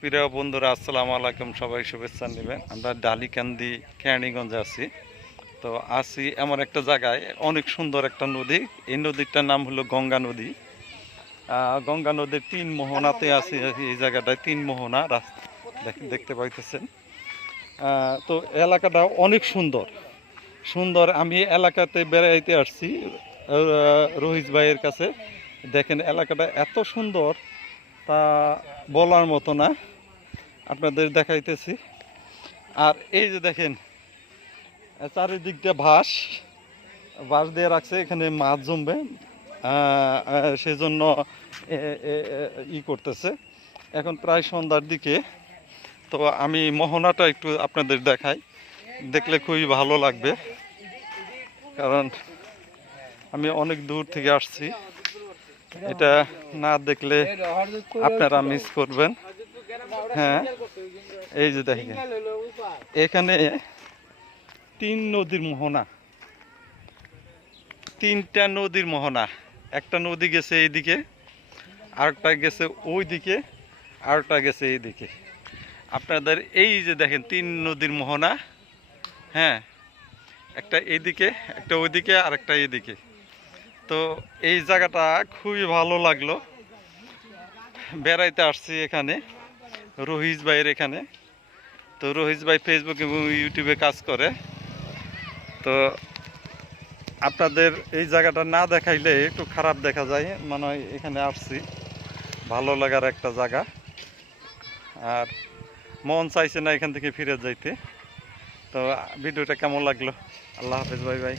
প্রিয় বন্ধুরা, আসসালামু আলাইকুম। সবাই শুভেচ্ছা নেবেন। আমরা ডালিকান্দি, কেরানীগঞ্জে আছি। তো আছি এমন একটা জায়গায়, অনেক সুন্দর একটা নদী। এই নদীটার নাম হলো গঙ্গা নদী। গঙ্গা নদীর তিন মোহনাতে আছে এই জায়গাটায় তিন মোহনা রাস্তা দেখ- দেখতে পাইতেছেন। তো এলাকাটা অনেক সুন্দর। সুন্দর, আমি এলাকাতে বেড়াইতে আসছি। রোহিত ভাইয়ের কাছে। দেখেন, এলাকাটা এত সুন্দর। তা বলার মতো না। আপনাদের দেখাইতেছি। আর এই যে দেখেন চারিদিক দিয়ে ভাস বাঁশ দিয়ে রাখছে, এখানে মাছ জমবে। সেজন্য ই করতেছে। এখন প্রায় সন্ধ্যার দিকে। তো আমি মোহনাটা একটু আপনাদের দেখাই। দেখলে খুবই ভালো লাগবে। কারণ আমি অনেক দূর থেকে আসছি। এটা না দেখলে আপনারা মিস করবেন। হ্যাঁ এই যে দেখেন। এখানে তিন নদীর মোহনা। তিনটা নদীর মোহনা। একটা নদী গেছে এইদিকে, আরেকটা গেছে ওই দিকে আরেকটা গেছে এইদিকে। আপনাদের এই যে দেখেন, তিন নদীর মোহনা। হ্যাঁ একটা এইদিকে, একটা ওইদিকে আর একটা এইদিকে। তো এই জায়গাটা খুবই ভালো লাগল। বেড়াইতে আসছি এখানে, রহিস ভাইয়ের এখানে। তো রহিস ভাই ফেসবুক এবং ইউটিউবে কাজ করে। তো আপনাদের এই জায়গাটা না দেখাইলে একটু খারাপ দেখা যায় মানে এখানে আসছি। ভালো লাগার একটা জায়গা। আর মন চাইছে না এখান থেকে ফিরে যাইতে। তো ভিডিওটা কেমন লাগল? আল্লাহ হাফেজ ভাই ভাই